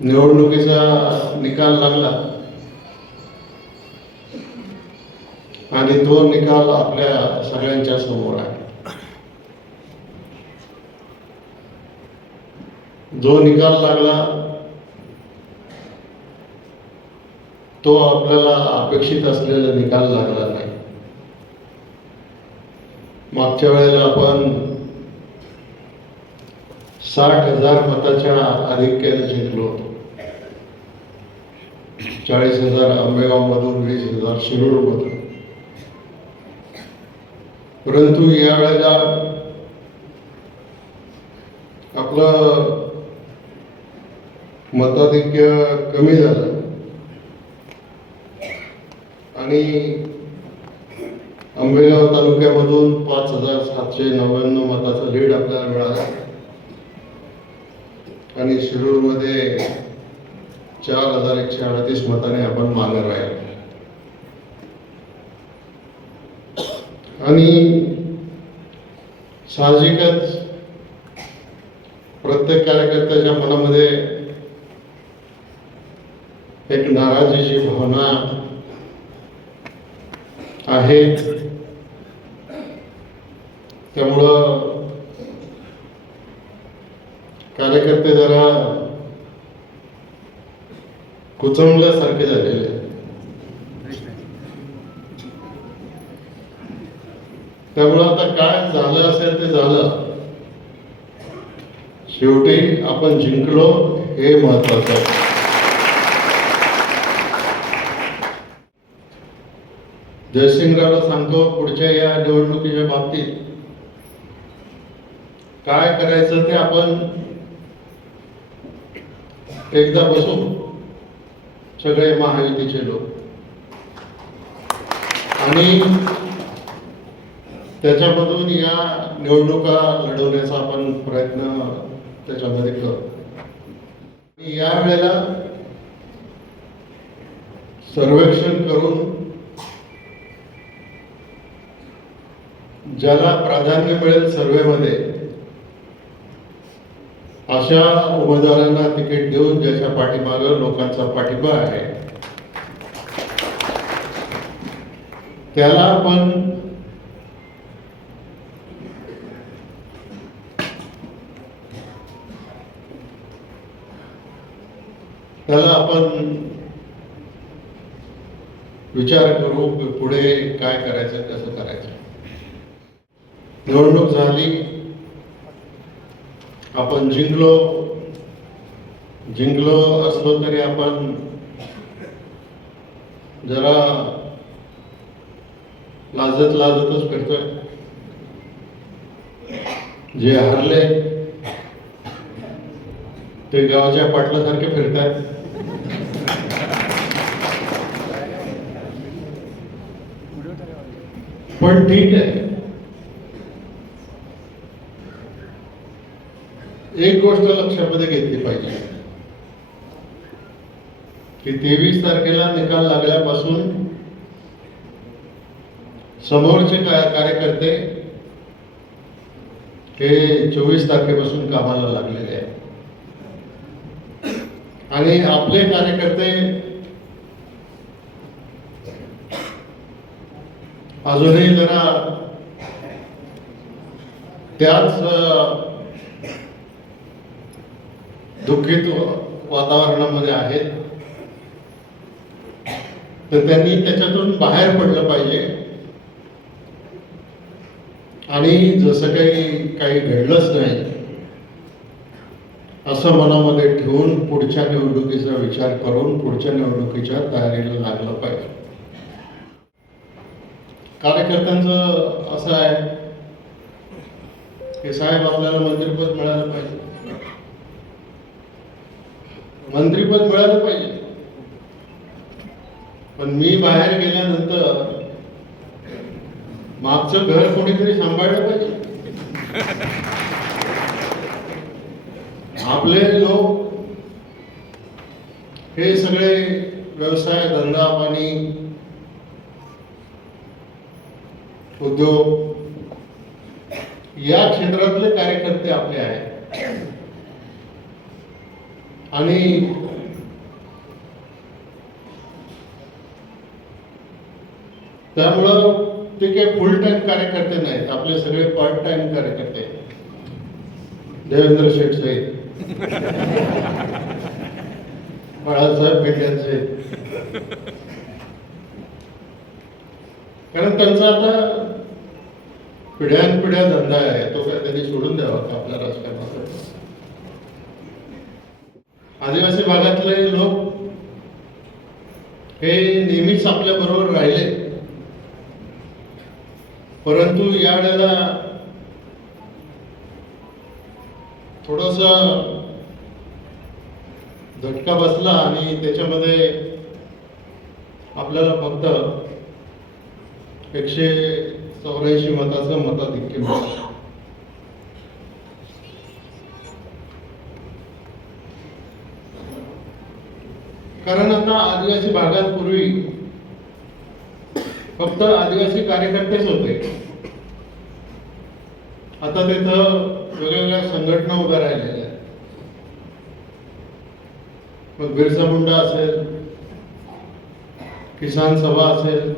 निवडणुकीचा निकाल लागला. आणि तो निकाल आपल्या सगळ्यांच्या समोर आहे. जो निकाल लागला तो आपल्याला अपेक्षित असलेला निकाल लागला नाही. मागच्या वेळेला आपण साठ हजार मताच्या आधिक्याने जिंकलो चाळीस हजार आंबेगाव मधून वीस हजार शिरूर मधून परंतु या वेळेला आपलं मताधिक्य कमी झालं. आणि आंबेगाव तालुक्यामधून पाच हजार सातशे नव्याण्णव मताचा लीड आपल्याला मिळाला. आणि शिरूरमध्ये चार हजार एकशे अडतीस मताने आपण मागे राहिलो आणि साहजिकच प्रत्येक कार्यकर्त्याच्या मनामध्ये एक नाराजीची भावना आहे. त्यामुळं कार्यकर्ते जरा कुचंबल्यासारखे झालेले. त्यामुळे आता काय झालं असेल ते झालं. शेवटी आपण जिंकलो हे महत्वाचं आहे. जयसिंगरावला सांगतो पुढच्या या निवडणुकीच्या बाबतीत काय करायचं ते आपण एकदा बसू सगळे महायुतीचे लोक. आणि त्याच्यामधून या निवडणुका लढवण्याचा आपण प्रयत्न त्याच्यामध्ये करू या वेळेला सर्वेक्षण करून ज्याला प्राधान्य मिळेल सर्वेमध्ये अशा उमेदवारांना तिकीट देऊन ज्याच्या पाठीमागं लोकांचा पाठिंबा आहे. त्याला आपण त्याला आपण विचार करू पुढे काय करायचं कसं करायचं. निवडणूक झाली. आपण जिंकलो जिंकलो असलो तरी आपण जरा लाजत लाजतच फिरतोय. जे हरले ते गावाच्या पाटलासारखे फिरतायत. पण ठीक आहे. एक गोष्ट लक्षामध्ये घेतली पाहिजे. की तेवीस तारखेला निकाल लागल्यापासून समोरचे कार्यकर्ते हे चोवीस तारखेपासून कामाला लागलेले आहेत. आणि आपले कार्यकर्ते अजूनही जरा त्याच अ, वातावरणामध्ये आहेत. तर त्यांनी त्याच्यातून बाहेर पडलं पाहिजे. आणि जसं काही काही घडलंच नाही असं मनामध्ये ठेवून पुढच्या निवडणुकीचा विचार करून पुढच्या निवडणुकीच्या तयारीला लागलं पाहिजे. कार्यकर्त्यांचं असं आहे की साहेब आपल्याला मंत्रिपद मिळालं पाहिजे. मंत्रीपद मिळालं पाहिजे. पण मी बाहेर गेल्यानंतर मागचं घर कोणीतरी सांभाळलं पाहिजे. आपले लोक हे सगळे व्यवसाय धंदा पाणी उद्योग या क्षेत्रातले कार्यकर्ते आपले आहेत. आणि त्यामुळं ते काही फुल टाइम कार्यकर्ते नाहीत. आपले सगळे पार्ट टाइम कार्यकर्ते. देवेंद्र शेठ साहेब बाळासाहेब पेट्यांचे कारण त्यांचा आता पिढ्यानपिढ्या धंदा आहे. तो काय त्यांनी सोडून द्यावा का आपल्या राजकारणासाठी? आदिवासी भागातले लोक हे नेहमीच आपल्या बरोबर राहिले. परंतु या वेळेला थोडस झटका बसला आणि त्याच्यामध्ये आपल्याला फक्त एकशे चौऱ्याऐंशी मताचं मताधिक्य मिळालं. कारण आता आदिवासी भागात पूर्वी फक्त आदिवासी कार्यकर्तेच होते. आता तिथं वेगवेगळ्या संघटना उभ्या राहिलेल्या आहेत. मग बिरसा मुंडा असेल किसान सभा असेल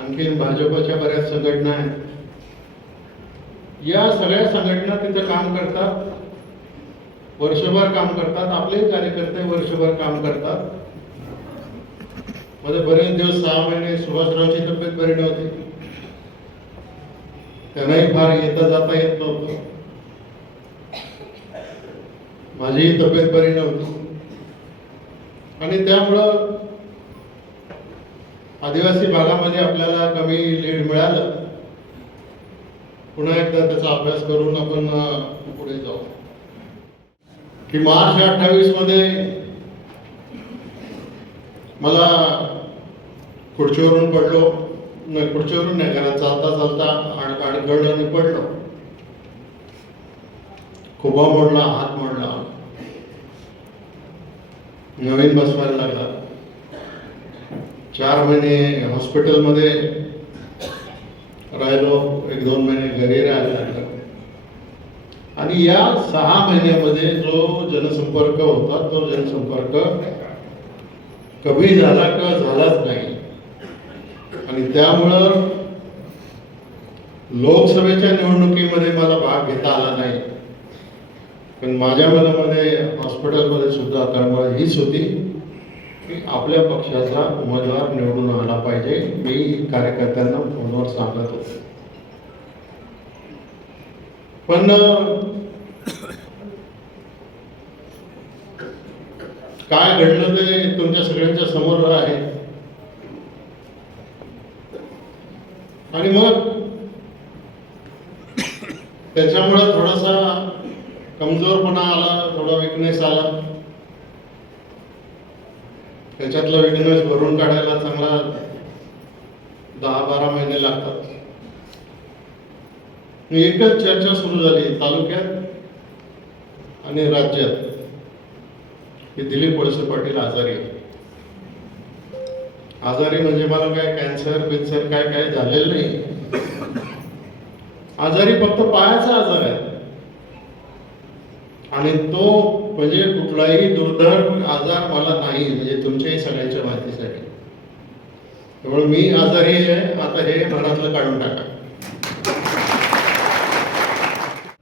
आणखीन भाजपच्या बऱ्याच संघटना आहेत. या सगळ्या संघटना तिथं काम करतात. वर्षभर काम करतात आपले कार्यकर्ते वर्षभर काम करतात. मध्ये बरेच दिवस सहा महिने सुभाषरावची तब्येत बरी नव्हती. त्यांनाही फार येता जाता येत नव्हतं. माझीही तब्येत बरी नव्हती. आणि त्यामुळं आदिवासी भागामध्ये आपल्याला कमी लीड मिळालं. पुन्हा एकदा त्याचा अभ्यास करून आपण पुढे जाऊ. की मार्च अठ्ठावीसमध्ये मला खुर्चीवरून पडलो. नाही खुर्चीवरून नाही कारण चालता चालता आणि आणि पडलो. खुबा मोडला हात मोडला. नवीन बसवायला लागला. चार महिने हॉस्पिटलमध्ये राहिलो. एक दोन महिने घरी राहायला आणि या सहा महिन्यामध्ये जो जनसंपर्क होता तो जनसंपर्क कमी झाला का झालाच नाही. आणि त्यामुळं लोकसभेच्या निवडणुकीमध्ये मला भाग घेता आला नाही. पण माझ्या मनामध्ये हॉस्पिटलमध्ये सुद्धा तळमळ हीच होती की आपल्या पक्षाचा उमेदवार निवडून आला पाहिजे. मी कार्यकर्त्यांना फोनवर सांगत होतो. पण काय घडलं ते तुमच्या सगळ्यांच्या समोर आहे? आणि मग त्याच्यामुळं थोडासा कमजोरपणा आला थोडा विकनेस आला. त्याच्यातला विकनेस भरून काढायला चांगला दहा बारा महिने लागतात. एकच चर्चा सुरू झाली तालुक्यात आणि राज्यात. की दिलीप वळसे पाटील आजारी आहे. आजारी म्हणजे मला काय कॅन्सर बिन्सर काय काय झालेलं नाही. आजारी फक्त पायाचा आजार आहे. आणि तो म्हणजे कुठलाही दुर्धर आजार मला नाही म्हणजे तुमच्याही सगळ्यांच्या माहितीसाठी. त्यामुळे मी आजारी आहे आता हे मनातलं काढून टाका.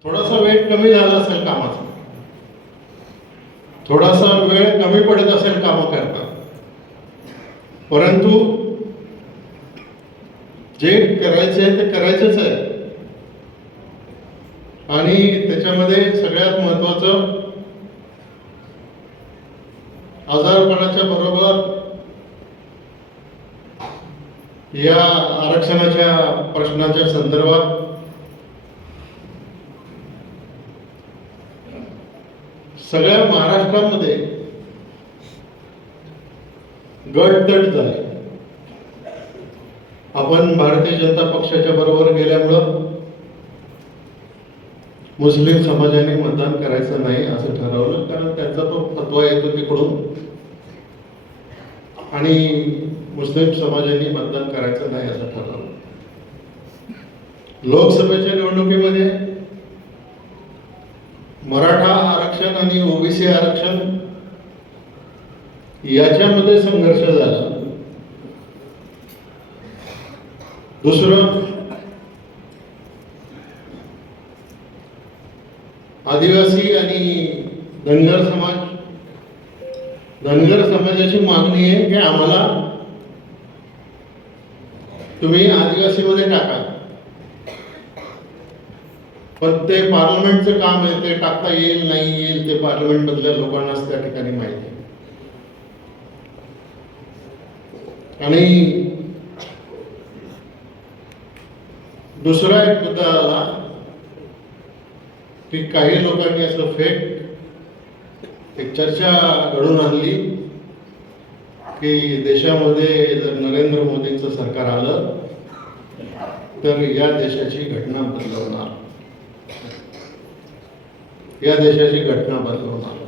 थोडासा वेट कमी झाला असेल कामाचा. थोडासा वेळ कमी पडत असेल कामं करता. परंतु जे करायचे आहे ते करायचेच आहे. आणि त्याच्यामध्ये सगळ्यात महत्वाचं आजारपणाच्या बरोबर या आरक्षणाच्या प्रश्नाच्या संदर्भात सगळ्या महाराष्ट्रामध्ये गटतट झाले. आपण भारतीय जनता पक्षाच्या बरोबर गेल्यामुळं मुस्लिम समाजाने मतदान करायचं नाही असं ठरवलं कारण त्यांचा तो फतवा येतो तिकडून. आणि मुस्लिम समाजाने मतदान करायचं नाही असं ठरवलं. लोकसभेच्या निवडणुकीमध्ये मराठा आरक्षण आणि ओबीसी आरक्षण याच्यामध्ये संघर्ष झाला. दुसरं आदिवासी आणि धनगर समाज. धनगर समाजाची मागणी आहे की आम्हाला तुम्ही आदिवासीमध्ये टाका. पण ते पार्लमेंटचं काम आहे ते टाकता येईल नाही येईल ते पार्लमेंट मधल्या लोकांनाच त्या ठिकाणी माहिती आणि दुसरा एक मुद्दा आला की काही लोकांनी असं फेक एक चर्चा घडून आणली की देशामध्ये जर नरेंद्र मोदींचं सरकार आलं तर या देशाची घटना बदलवणार. या देशाची घटना बदलवणार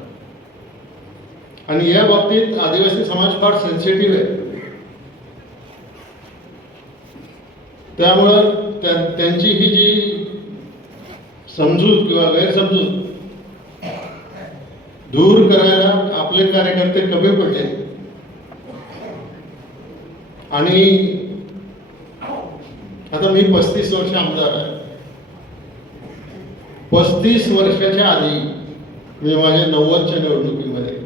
आणि या बाबतीत आदिवासी समाज फार सेन्सिटिव्ह आहे. त्यामुळं त्या- त्यांची ही जी समजूत किंवा गैरसमजूत दूर करायला आपले कार्यकर्ते कमी पडले. आणि आता मी पस्तीस वर्ष आमदार आहे. पस्तीस वर्षाच्या आधी म्हणजे माझ्या नव्वदच्या निवडणुकीमध्ये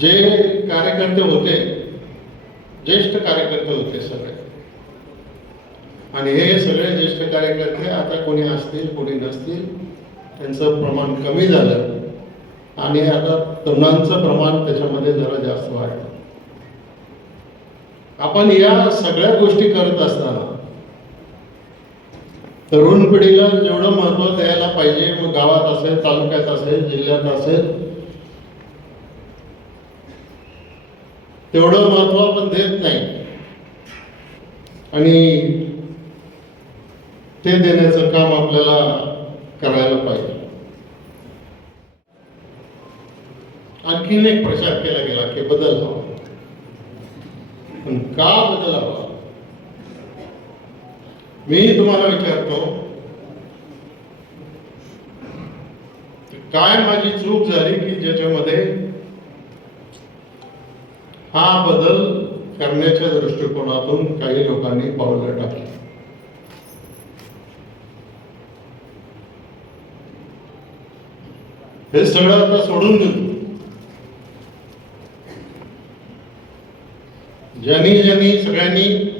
जे कार्यकर्ते होते ज्येष्ठ कार्यकर्ते होते सगळे. आणि हे सगळे ज्येष्ठ कार्यकर्ते आता कोणी असतील कोणी नसतील त्यांचं प्रमाण कमी झालं. आणि आता तरुणांचं प्रमाण त्याच्यामध्ये जरा जास्त वाढलं. आपण या सगळ्या गोष्टी करत असताना तरुण पिढीला जेवढं महत्त्व द्यायला पाहिजे मग गावात असेल तालुक्यात असेल जिल्ह्यात असेल तेवढं महत्त्व आपण देत नाही. आणि ते देण्याचं काम आपल्याला करायला पाहिजे. आणखीन एक प्रचार केला गेला की बदल हवा. पण का बदल हवा? मी तुम्हाला विचारतो काय माझी चूक झाली की ज्याच्यामध्ये हा बदल करण्याच्या दृष्टिकोनातून काही लोकांनी पावलं टाकली? हे सगळं आता सोडून देतो. ज्यांनी ज्यांनी सगळ्यांनी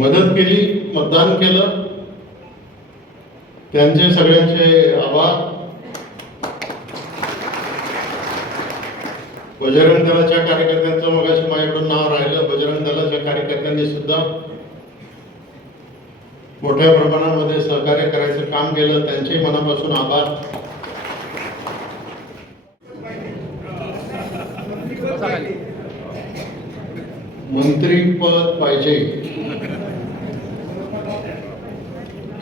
मदत केली मतदान केलं. त्यांचे सगळ्यांचे आभार. बजरंग दलाच्या कार्यकर्त्यांचं मगाशी माझ्याकडून नाव राहिलं. बजरंग दलाच्या कार्यकर्त्यांनी सुद्धा मोठ्या प्रमाणामध्ये सहकार्य करायचं काम केलं. त्यांचे मनापासून आभार. मंत्री पद पाहिजे.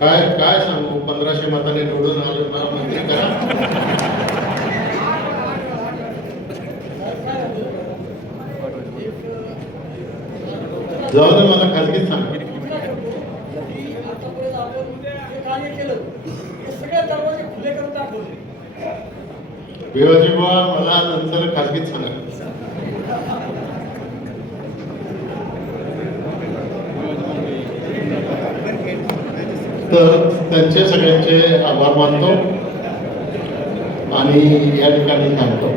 काय काय सांगू? पंधराशे मताने निवडून आलो ना मंत्री करा जाऊ दे मला खाजगीत सांग. आतापर्यंत आपण जे कार्य केलं सगळे दरवाजे खुले करून दाखवले. भिवाजी बुवा मला नंतर खाजगीत सांगा. तर त्यांचे सगळ्यांचे आभार मानतो आणि या ठिकाणी थांबतो.